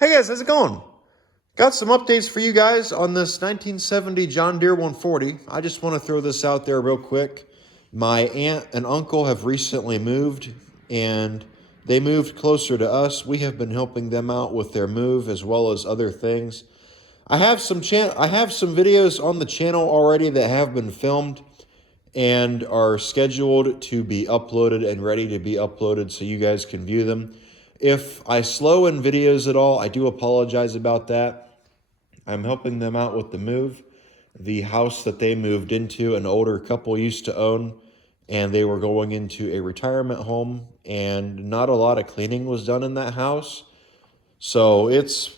Hey guys, how's it going? Got some updates for you guys on this 1970 John Deere 140. I just want to throw this out there real quick. My aunt and uncle have recently moved, and they moved closer to us. We have been helping them out with their move as well as other things. I have some videos on the channel already that have been filmed and are scheduled to be uploaded and ready to be uploaded so you guys can view them. If I slow in videos at all, I do apologize about that. I'm helping them out with the move. The house that they moved into, an older couple used to own, and they were going into a retirement home, and not a lot of cleaning was done in that house. So it's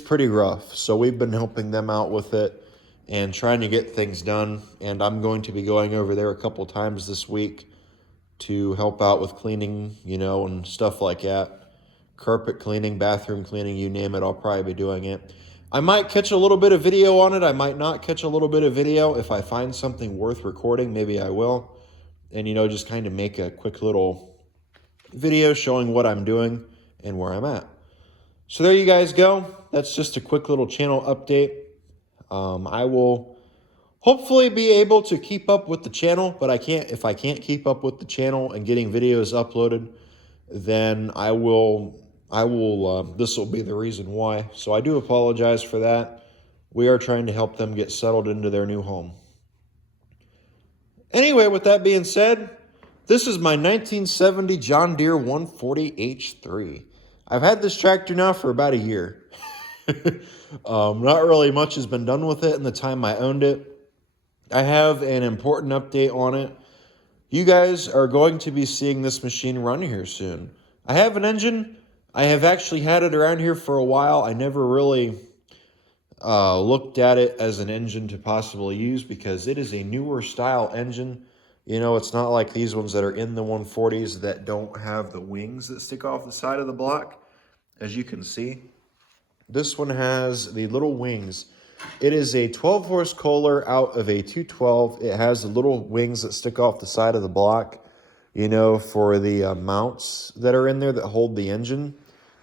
pretty rough. So we've been helping them out with it and trying to get things done. And I'm going to be going over there a couple times this week to help out with cleaning, and stuff like that. Carpet cleaning, bathroom cleaning, you name it, I'll probably be doing it. I might catch a little bit of video on it. I might not catch a little bit of video. If I find something worth recording, maybe I will. And, just kind of make a quick little video showing what I'm doing and where I'm at. So there you guys go. That's just a quick little channel update. I will hopefully be able to keep up with the channel, but if I can't keep up with the channel and getting videos uploaded, then this will be the reason why. So I do apologize for that. We are trying to help them get settled into their new home. Anyway, with that being said, this is my 1970 John Deere 140H3. I've had this tractor now for about a year. Not really much has been done with it in the time I owned it. I have an important update on it. You guys are going to be seeing this machine run here soon. I have an engine. I have actually had it around here for a while. I never really looked at it as an engine to possibly use because it is a newer style engine. It's not like these ones that are in the 140s that don't have the wings that stick off the side of the block. As you can see, this one has the little wings. It is a 12-horse Kohler out of a 212. It has the little wings that stick off the side of the block, for the mounts that are in there that hold the engine,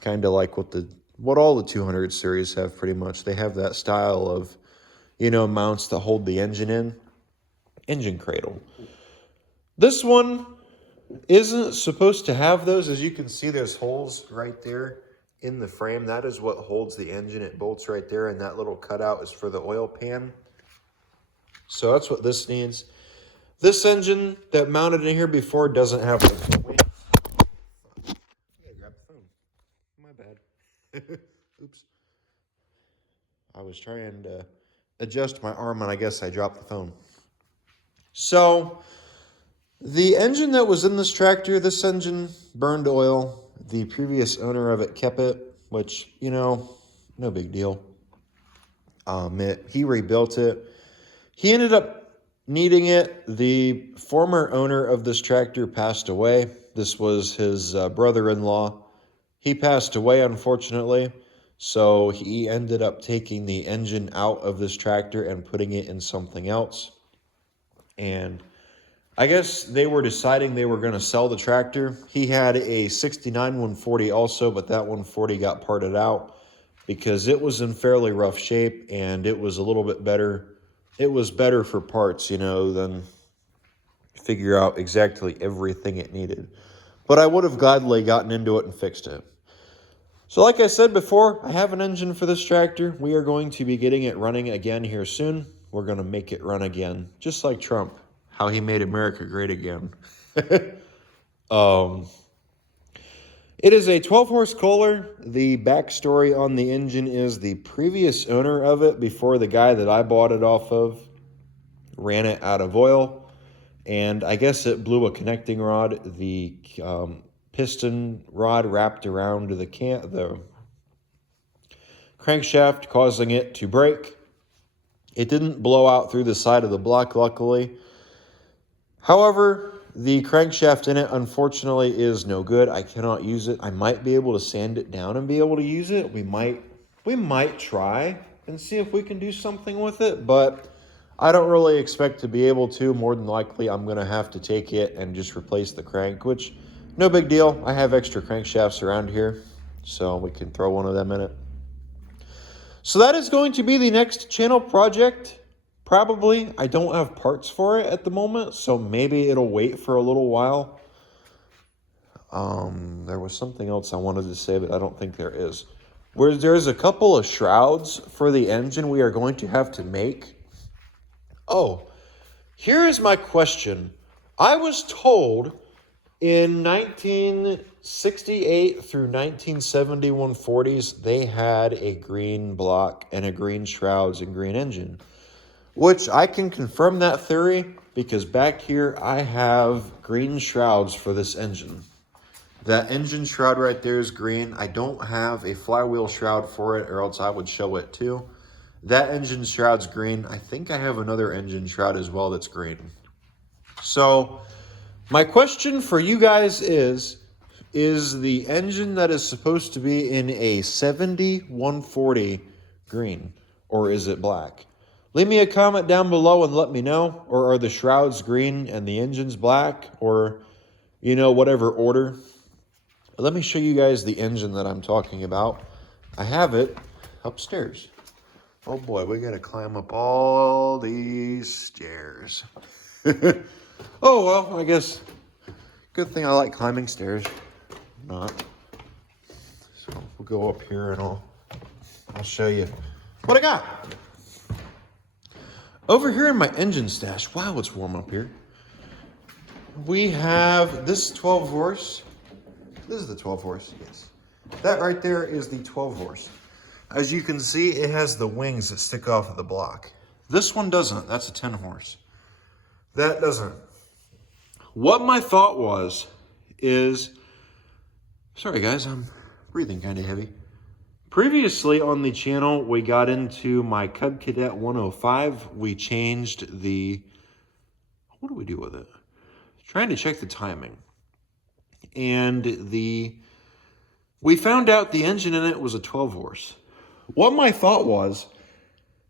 kind of like what all the 200 series have pretty much. They have that style of, mounts that hold the engine cradle. This one isn't supposed to have those. As you can see, there's holes right there in the frame. That is what holds the engine. It bolts right there, and that little cutout is for the oil pan. So that's what this needs. This engine that mounted in here before doesn't have the wing. Yeah, grab the phone. My bad. Oops. I was trying to adjust my arm, and I guess I dropped the phone. So the engine that was in this tractor, this engine burned oil. The previous owner of it kept it, which, no big deal. He rebuilt it. He ended up needing it. The former owner of this tractor passed away. This was his brother-in-law. He passed away, unfortunately. So he ended up taking the engine out of this tractor and putting it in something else. And I guess they were deciding they were going to sell the tractor. He had a 69 140 also, but that 140 got parted out because it was in fairly rough shape and it was a little bit better. It was better for parts, than figure out exactly everything it needed. But I would have gladly gotten into it and fixed it. So like I said before, I have an engine for this tractor. We are going to be getting it running again here soon. We're going to make it run again, just like Trump. How he made America great again. It is a 12-horse Kohler. The backstory on the engine is the previous owner of it, before the guy that I bought it off of, ran it out of oil. And I guess it blew a connecting rod. The piston rod wrapped around the crankshaft, causing it to break. It didn't blow out through the side of the block, luckily. However, the crankshaft in it, unfortunately, is no good. I cannot use it. I might be able to sand it down and be able to use it. We might try and see if we can do something with it, but I don't really expect to be able to. More than likely, I'm going to have to take it and just replace the crank, which, no big deal. I have extra crankshafts around here. So we can throw one of them in it. So that is going to be the next channel project. Probably. I don't have parts for it at the moment, so maybe it'll wait for a little while. There was something else I wanted to say, but I don't think there is. There's a couple of shrouds for the engine we are going to have to make. Oh, here is my question. I was told in 1968 through 1970 140s, they had a green block and a green shrouds and green engine, which I can confirm that theory because back here I have green shrouds for this engine. That engine shroud right there is green. I don't have a flywheel shroud for it, or else I would show it too. That engine shroud's green. I think I have another engine shroud as well that's green. So my question for you guys is the engine that is supposed to be in a 70-140 green, or is it black? Leave me a comment down below and let me know. Or are the shrouds green and the engine's black, or, you know, whatever order. Let me show you guys the engine that I'm talking about. I have it upstairs. Oh boy, we gotta climb up all these stairs. Oh, well, I guess good thing I like climbing stairs. Not. So we'll go up here and I'll show you what I got. Over here in my engine stash, wow, it's warm up here. We have this 12 horse. This is the 12 horse, yes. That right there is the 12 horse. As you can see, it has the wings that stick off of the block. This one doesn't, that's a 10 horse. That doesn't. What my thought was is, sorry guys, I'm breathing kind of heavy. Previously on the channel, we got into my Cub Cadet 105. We changed the, what do we do with it? Trying to check the timing. And we found out the engine in it was a 12 horse. What my thought was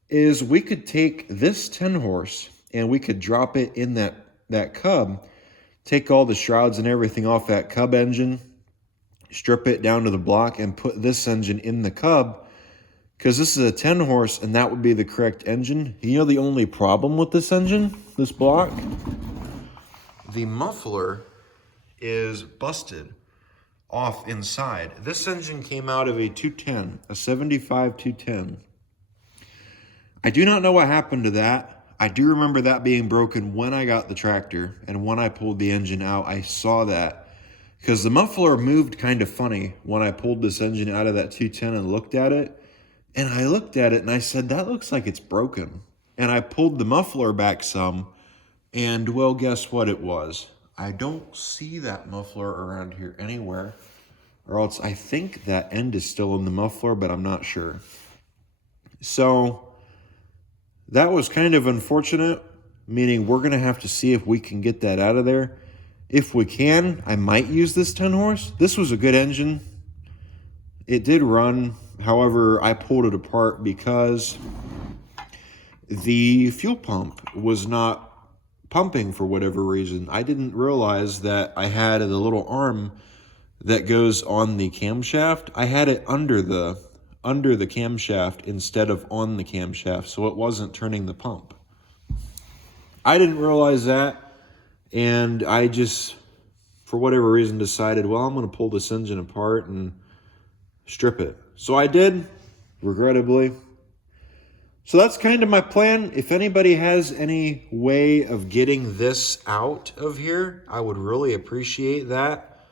is we could take this 10 horse and we could drop it in that Cub, take all the shrouds and everything off that Cub engine, strip it down to the block, and put this engine in the Cub, because this is a 10 horse and that would be the correct engine. You know the only problem with this engine, this block? The muffler is busted off inside. This engine came out of a 210, a 75 210. I do not know what happened to that. I do remember that being broken when I got the tractor, and when I pulled the engine out, I saw that because the muffler moved kind of funny when I pulled this engine out of that 210 and looked at it. And I looked at it and I said, that looks like it's broken. And I pulled the muffler back some, and well, guess what it was? I don't see that muffler around here anywhere, or else I think that end is still in the muffler, but I'm not sure. So that was kind of unfortunate, meaning we're going to have to see if we can get that out of there. If we can, I might use this 10 horse. This was a good engine. It did run. However, I pulled it apart because the fuel pump was not pumping for whatever reason. I didn't realize that I had the little arm that goes on the camshaft. I had it under the camshaft instead of on the camshaft, so it wasn't turning the pump. I didn't realize that, and I just, for whatever reason, decided, well, I'm going to pull this engine apart and strip it. So I did, regrettably. So that's kind of my plan. If anybody has any way of getting this out of here, I would really appreciate that.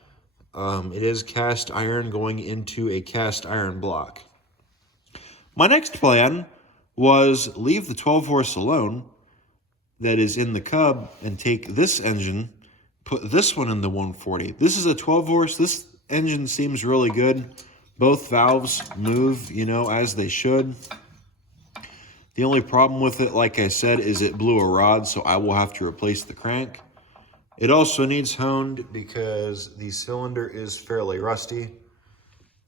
It is cast iron going into a cast iron block. My next plan was leave the 12 horse alone that is in the Cub and take this engine, put this one in the 140. This is a 12 horse. This engine seems really good. Both valves move, you know, as they should. The only problem with it, like I said, is it blew a rod, so I will have to replace the crank. It also needs honed because the cylinder is fairly rusty.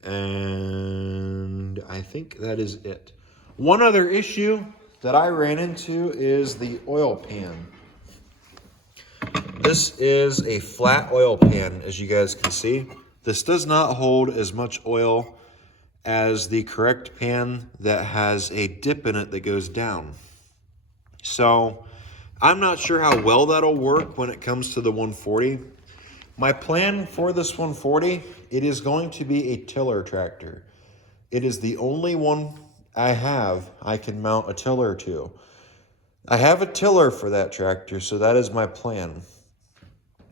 And I think that is it. One other issue that I ran into is the oil pan. This is a flat oil pan, as you guys can see. This does not hold as much oil as the correct pan that has a dip in it that goes down. So I'm not sure how well that'll work when it comes to the 140. My plan for this 140, it is going to be a tiller tractor. It is the only one I can mount a tiller to. I have a tiller for that tractor, so that is my plan.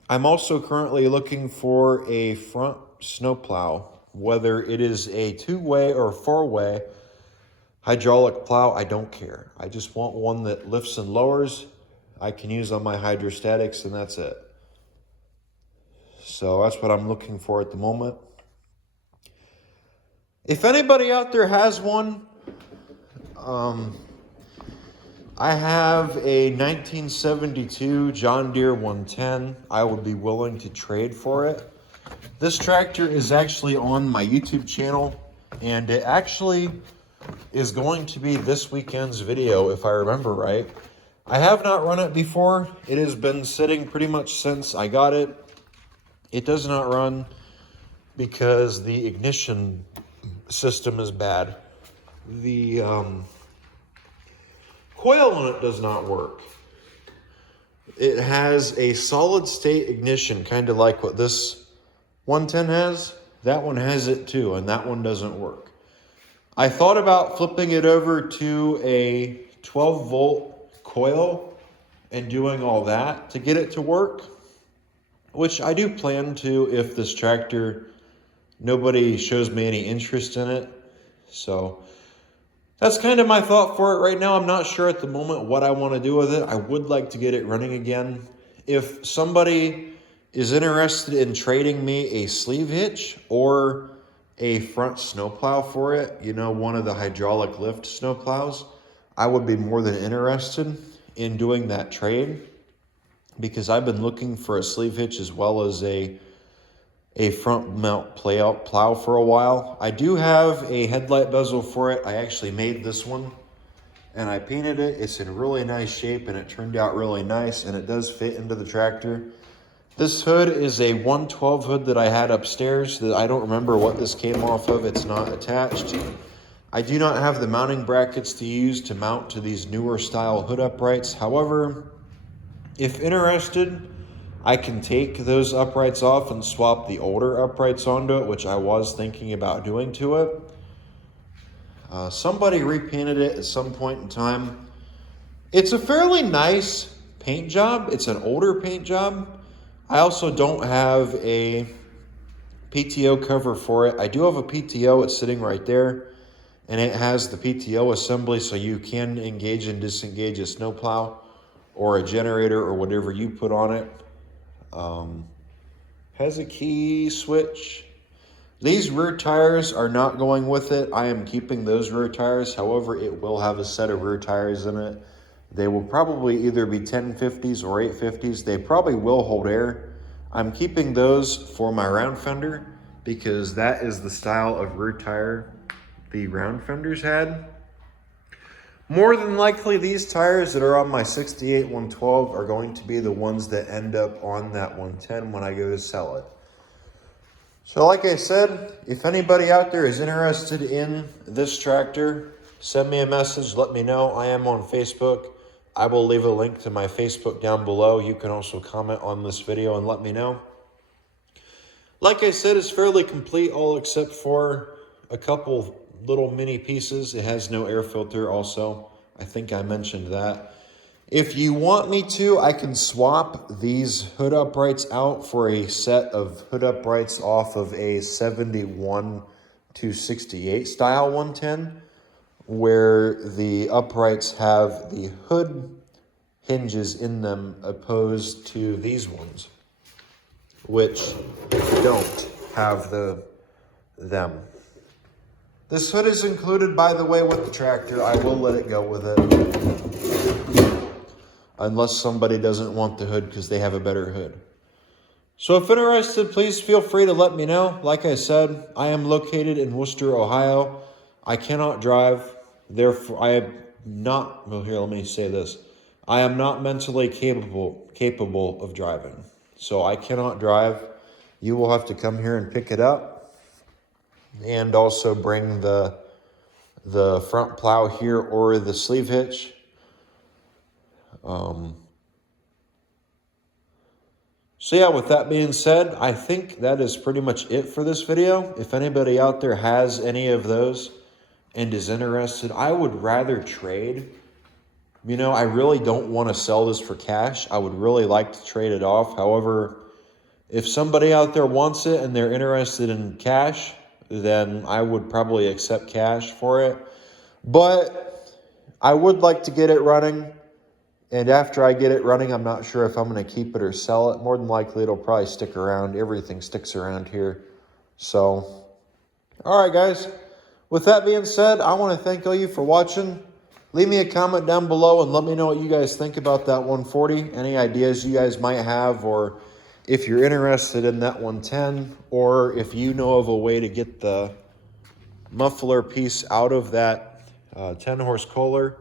I'm also currently looking for a front snowplow, whether it is a 2-way or 4-way hydraulic plow, I don't care. I just want one that lifts and lowers. I can use on my hydrostatics, and that's it. So that's what I'm looking for at the moment. If anybody out there has one, I have a 1972 John Deere 110. I would be willing to trade for it. This tractor is actually on my YouTube channel, and it actually is going to be this weekend's video, if I remember right. I have not run it before. It has been sitting pretty much since I got it. It does not run because the ignition system is bad. The coil on it does not work. It has a solid state ignition, kind of like what this 110 has. That one has it too, and that one doesn't work. I thought about flipping it over to a 12-volt coil and doing all that to get it to work, which I do plan to if this tractor, nobody shows me any interest in it. So that's kind of my thought for it right now. I'm not sure at the moment what I want to do with it. I would like to get it running again. If somebody is interested in trading me a sleeve hitch or a front snowplow for it, you know, one of the hydraulic lift snowplows, I would be more than interested in doing that trade, because I've been looking for a sleeve hitch as well as a front mount plow for a while. I do have a headlight bezel for it. I actually made this one and I painted it. It's in really nice shape and it turned out really nice, and it does fit into the tractor. This hood is a 112 hood that I had upstairs that I don't remember what this came off of. It's not attached. I do not have the mounting brackets to use to mount to these newer style hood uprights. However, if interested, I can take those uprights off and swap the older uprights onto it, which I was thinking about doing to it. Somebody repainted it at some point in time. It's a fairly nice paint job. It's an older paint job. I also don't have a PTO cover for it. I do have a PTO. It's sitting right there, and it has the PTO assembly so you can engage and disengage a snowplow or a generator or whatever you put on it. Has a key switch. These rear tires are not going with it. I am keeping those rear tires. However, it will have a set of rear tires in it. They will probably either be 1050s or 850s. They probably will hold air. I'm keeping those for my round fender because that is the style of rear tire the round fenders had. More than likely, these tires that are on my 68 112 are going to be the ones that end up on that 110 when I go to sell it. So like I said, if anybody out there is interested in this tractor, send me a message, let me know. I am on Facebook. I will leave a link to my Facebook down below. You can also comment on this video and let me know. Like I said, it's fairly complete, all except for a couple little mini pieces. It has no air filter also. I think I mentioned that. If you want me to, I can swap these hood uprights out for a set of hood uprights off of a 71 to 68 style 110, where the uprights have the hood hinges in them opposed to these ones, which don't have them. This hood is included, by the way, with the tractor. I will let it go with it, unless somebody doesn't want the hood because they have a better hood. So if interested, please feel free to let me know. Like I said, I am located in Worcester, Ohio. I cannot drive. Therefore, I am not, well, here, let me say this. I am not mentally capable of driving. So I cannot drive. you will have to come here and pick it up, and also bring the front plow here or the sleeve hitch. So yeah, with that being said, I think that is pretty much it for this video. If anybody out there has any of those and is interested, I would rather trade. You know, I really don't want to sell this for cash. I would really like to trade it off. However, if somebody out there wants it and they're interested in cash, then I would probably accept cash for it. But I would like to get it running. And after I get it running, I'm not sure if I'm going to keep it or sell it. More than likely, it'll probably stick around. Everything sticks around here. So, all right, guys. With that being said, I want to thank all you for watching. Leave me a comment down below and let me know what you guys think about that 140. Any ideas you guys might have, or if you're interested in that 110, or if you know of a way to get the muffler piece out of that 10-horse Kohler.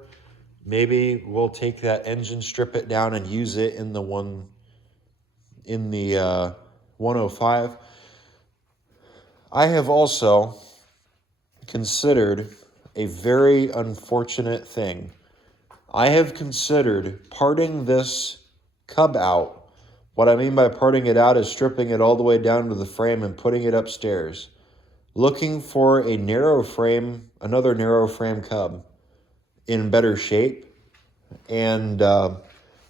Maybe we'll take that engine, strip it down, and use it in the 105. I have also considered a very unfortunate thing. I have considered parting this cub out. What I mean by parting it out is stripping it all the way down to the frame and putting it upstairs. Looking for a narrow frame, another narrow frame cub in better shape, and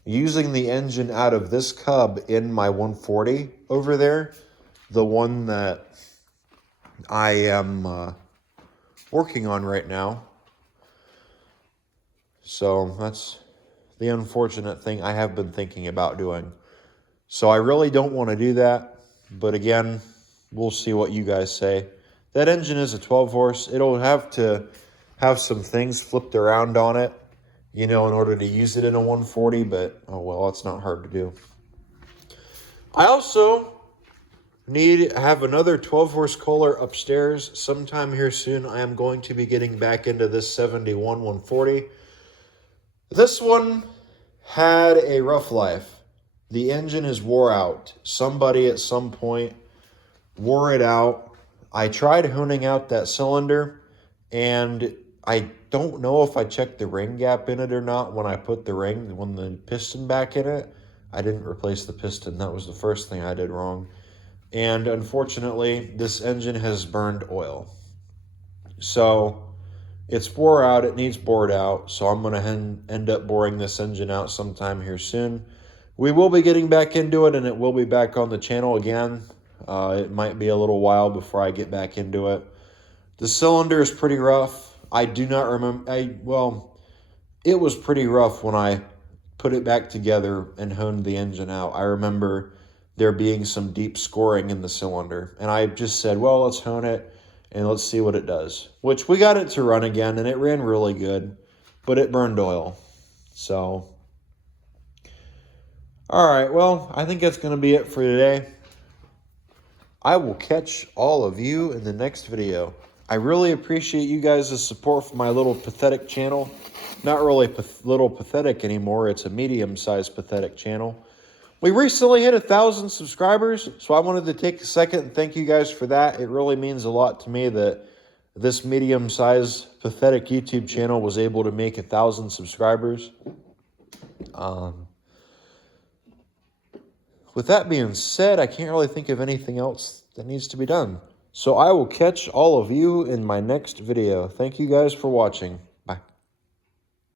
using the engine out of this cub in my 140 over there, the one that I am working on right now. So that's the unfortunate thing I have been thinking about doing. So I really don't want to do that, but again, we'll see what you guys say. That engine is a 12-horse. It'll have to have some things flipped around on it, you know, in order to use it in a 140, but oh well, it's not hard to do. I also have another 12-horse Kohler upstairs sometime here soon. I am going to be getting back into this 71 140. This one had a rough life. The engine is wore out. Somebody at some point wore it out. I tried honing out that cylinder, and I don't know if I checked the ring gap in it or not when I put the piston back in it. I didn't replace the piston. That was the first thing I did wrong. And unfortunately, this engine has burned oil. So it's wore out. It needs bored out. So I'm going to end up boring this engine out sometime here soon. We will be getting back into it, and it will be back on the channel again. It might be a little while before I get back into it. The cylinder is pretty rough. I do not remember. It was pretty rough when I put it back together and honed the engine out. I remember there being some deep scoring in the cylinder, and I just said, well, let's hone it and let's see what it does. Which we got it to run again, and it ran really good, but it burned oil. So, all right, well, I think that's going to be it for today. I will catch all of you in the next video. I really appreciate you guys' support for my little pathetic channel. Not really little pathetic anymore. It's a medium-sized pathetic channel. We recently hit 1,000 subscribers, so I wanted to take a second and thank you guys for that. It really means a lot to me that this medium-sized pathetic YouTube channel was able to make 1,000 subscribers. With that being said, I can't really think of anything else that needs to be done. So I will catch all of you in my next video. Thank you guys for watching.